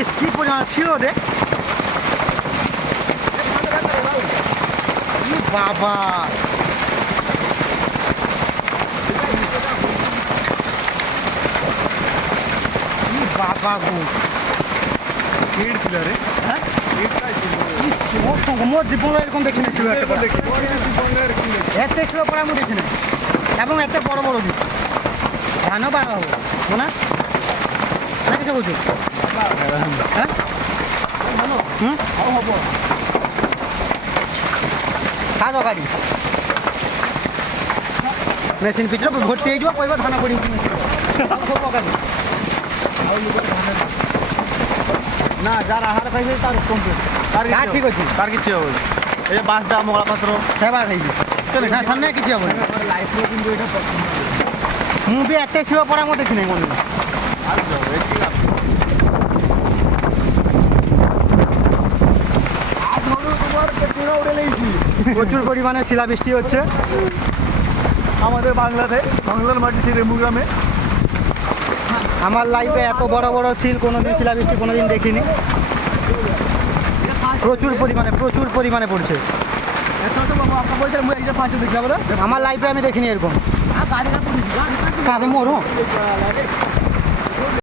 ইস কি পরিমাণ ছিল রে বাবা বাবা গো ভিড় ছিল রে। হ্যাঁ ভিড়টাই ছিল। মোর জীবনে এরকম দেখিনি ছিল একটা পড়া। জীবনে এরকম দেখি। এত ছিল পড়া আমি দেখিনি এবং এত বড় বড় দিক ধানও বাড়া হবো না না কিছু বলছো হ্যাঁ হুম হব। কাজ গাড়ি মেশিন পিছনে ভর্তি হয়ে যাব কইবা ধান পড়ি না যারা আহার খাইছে তার কমপ্লিট। তার ঠিক আছে তার কিছু হবে না। এই যে বাঁশটা মগলা পাত্র সেবার খাইবি না সামনে কিছু হবে না লাইফে কিন্তু এটা ମୁଁ ବି ଏତେ ଶିବ ପଡ଼ା ମୁଁ ଦେଖିନି ମନେ প্রচুর পরিমাণে শিলাবৃষ্টি হচ্ছে আমাদের বাংলাতে বাংলার মাটি সেই রেমু গ্রামে আমার লাইফে এত বড় বড় শিল কোনোদিন শিলাবৃষ্টি কোনোদিন দেখিনি প্রচুর পরিমাণে পড়ছে আমার লাইফে আমি দেখিনি এরকম কাঁধে মরু